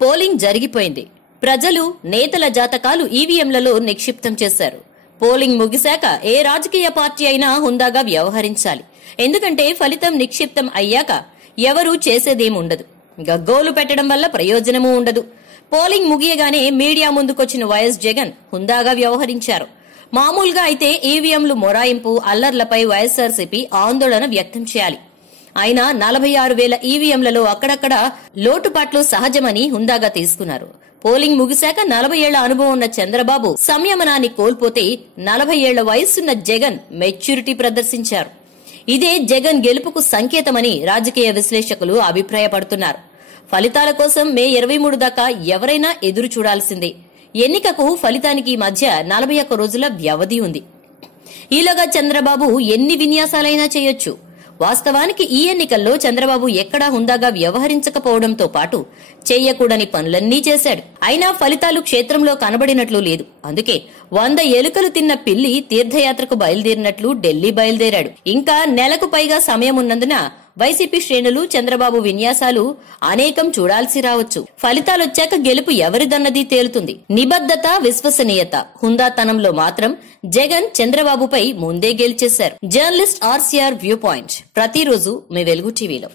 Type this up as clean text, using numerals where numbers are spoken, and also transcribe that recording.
Polling జరిగిపోయింది. ప్రజలు, నేతల జాతకాలు ఈవీఎంలలో నిక్షిప్తం చేశారు. పోలింగ్ ముగిశాక ఏ రాజకీయ పార్టీ అయినా హుందాగా వ్యవహరించాలి. ఎందుకంటే ఫలితం నిక్షిప్తం అయ్యాక ఎవరూ చేసేదేముండదు. గగ్గోలు పెట్టడం వల్ల ప్రయోజనమూ ఉండదు. పోలింగ్ ముగియగానే మీడియా ముందుకొచ్చిన వైఎస్ జగన్ హుందాగా వ్యవహరించారు. మామూలుగా అయితే ఈవీఎంలు మొరాయింపు, అల్లర్లపై వైఎస్ఆర్సీపీ ఆందోళన వ్యక్తం చేయాలి. అయినా 46,000 ఈవీఎంలలో అక్కడక్కడ లోటుపాట్లు సహజమని హుందాగా తీసుకున్నారు. పోలింగ్ ముగిశాక 40 ఏళ్ల అనుభవం ఉన్న చంద్రబాబు సంయమనాన్ని కోల్పోతే 40 ఏళ్ల వయసున్న జగన్ మెచ్యూరిటీ ప్రదర్శించారు. ఇదే జగన్ గెలుపుకు సంకేతమని రాజకీయ విశ్లేషకులు అభిప్రాయపడుతున్నారు. ఫలితాల కోసం మే 23 దాకా ఎవరైనా ఎదురు చూడాల్సిందే. ఎన్నికకు ఫలితానికి మధ్య 41 రోజుల వ్యవధి ఉంది. ఈలోగా చంద్రబాబు ఎన్ని విన్యాసాలైనా చేయొచ్చు. వాస్తవానికి ఈ ఎన్నికల్లో చంద్రబాబు ఎక్కడా హుందాగా వ్యవహరించకపోవడంతో పాటు చేయకూడని పనులన్నీ చేశాడు. అయినా ఫలితాలు క్షేత్రంలో కనబడినట్లు లేదు. అందుకే 100 ఎలుకలు తిన్న పిల్లి తీర్థయాత్రకు బయలుదేరినట్లు ఢిల్లీ బయలుదేరాడు. ఇంకా నెలకు పైగా సమయం ఉన్నందున వైసీపీ శ్రేణులు చంద్రబాబు విన్యాసాలు అనేకం చూడాల్సి రావచ్చు. ఫలితాలొచ్చాక గెలుపు ఎవరిదన్నది తేలుతుంది. నిబద్ధత, విశ్వసనీయత, హుందాతనంలో మాత్రం జగన్ చంద్రబాబుపై ముందే గెలిచేశారు. జర్నలిస్ట్ ఆర్సీఆర్ వ్యూ పాయింట్ ప్రతిరోజు మీ వెలుగు టీవీలో.